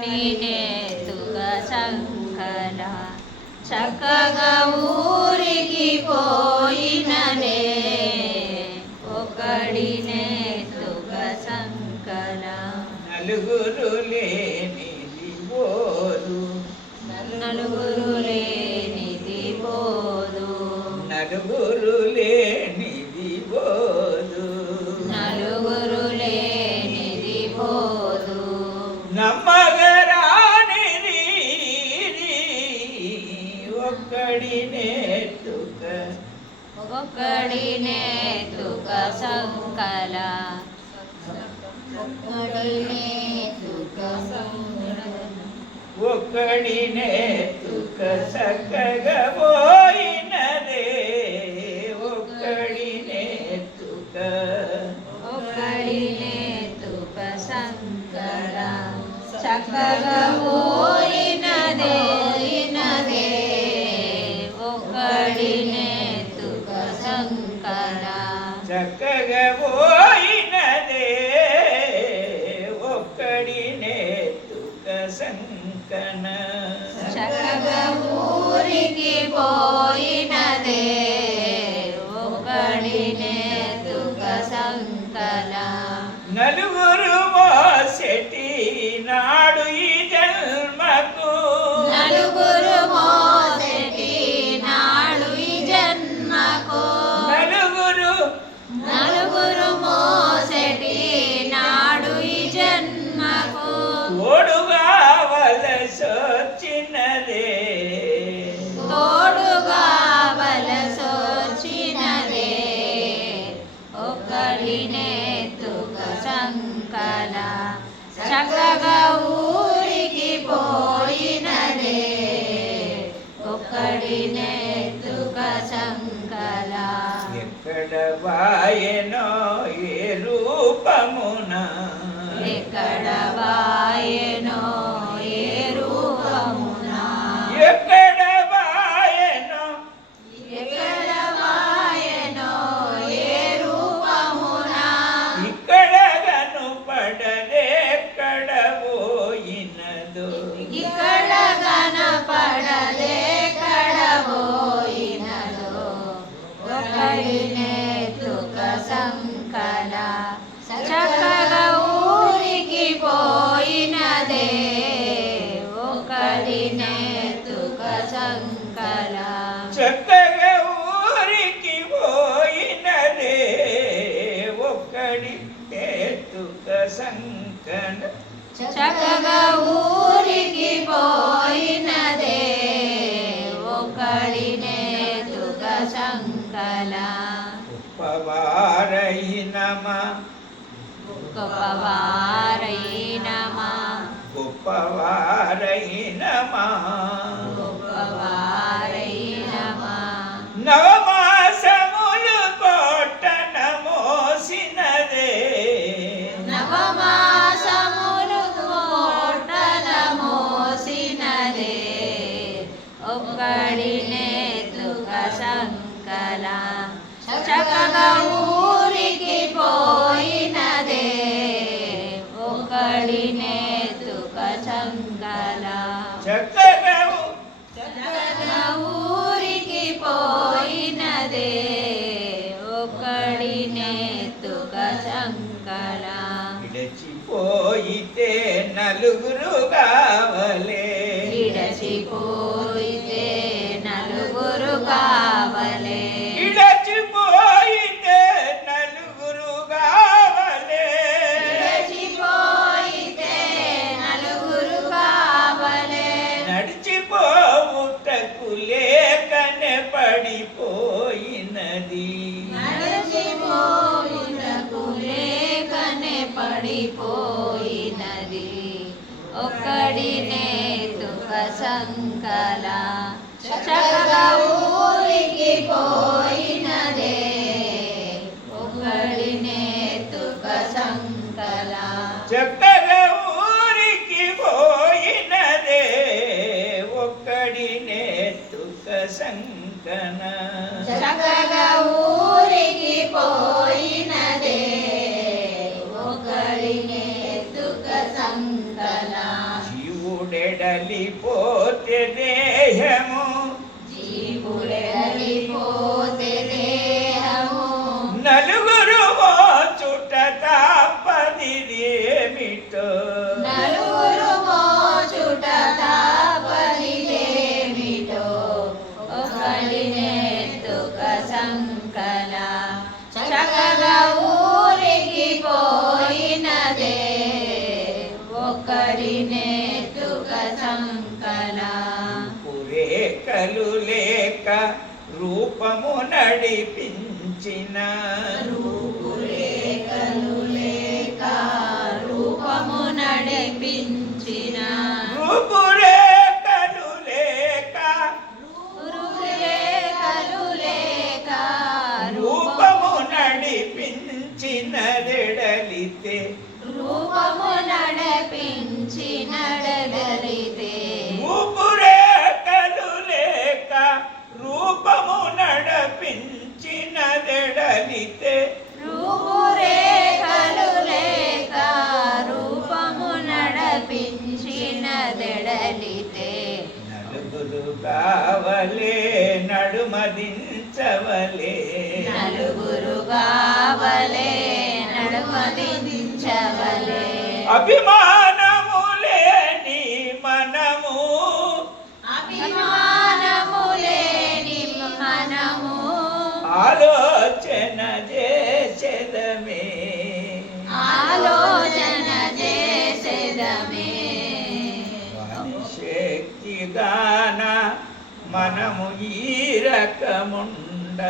నేతుగ చక్కగా ఊరికి పో ఒక్కడినే తుక ఒకడినే తుక సంకల ఒకడినే తుక ఒక్కడినే తుక చక్కగా పోయినదే చక్కగా పోయినదే ఒక్కడినే తుక సంకన. ఊరికి పోయినదే ఒకడినే తుక సంకల నలుగురు మోసెటి నాడు వాయనో ఏ రూపమున? ఎక్కడ ఒకడినే తుక సంకల. చక్కగా ఊరికి పోయినదే ఒక్కడి ఎత్తుక సంకన చక్కగా ఊరికి పోయినదే ఒకడినే తుక సంకల. గొప్పవారైనమా గొప్పవారైనమా నవమాసములు కొట్టన మోసినదే నవమాసములు కోటల మోసినదే ఒక్కడినే తుక సంకల చక్కగా ఒక్కడినే తుక సంకల విడచిపోయితే నలుగురు కావలే. విడచిపోయితే పడిపోయినది ఒక్కడినే తుక సంకల. చక్కగా ఊరికి పోయినదే. ఒక్కడినే తుక సంకల. చక్కగా ఊరికి పోయినదే. ఒక్కడినే తుక సంకన. చక్కగా ఊరికి జీవుడెడలిపోతే దేహము రేఖలు లేక రూపము నడిపించిన. రూప నడిపించినదెడలితే రూపురేఖలు లేక రూపము నడిపించినదెడలితే నలుగురు కావలే నడుమదించవలే. నలుగురు కావలే నడుమదించవలే. అభిమానము లేని మనము. అభిమానము లేని మనము. ఆలోచన శక్తిగాన మనము ఈ రకముండ.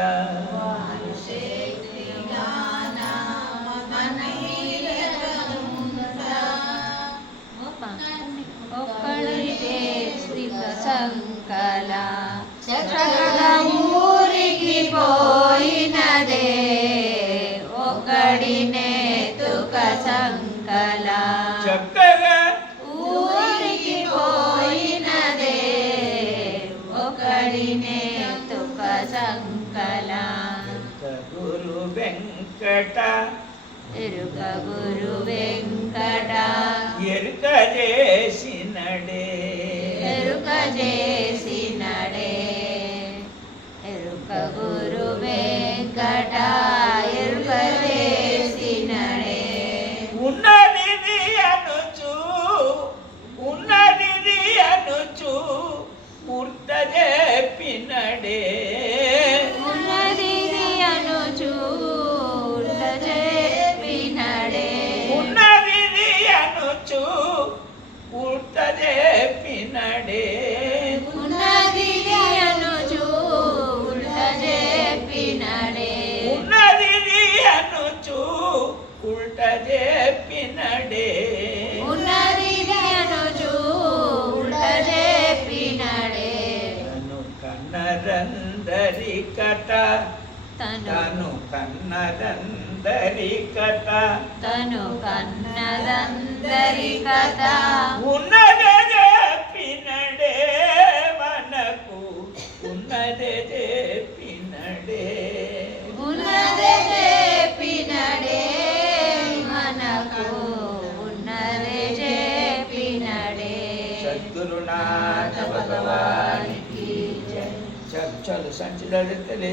సంకల చక్కగా ఊరికి పోయినదే ఒక్కడినే తుక సంకల. చక్కగా వెంకట. ఎరుక గురు వెంకట. ఎరుక చేసినడే. ఎరుక చేసినడే. ఎరుక గురు వెంకట ఎరుక చేసినడే. ఉన్నది అనుచు ఉన్నది అనుచు పూర్త చెప్పినడే చెప్పినడే. ఉన్నది అనుచూ చెప్పినడే తను కన్నరందరి కట తను కన్నరందరి కట తను కన్నదందరి కథ ఉన్నదే Los Angeles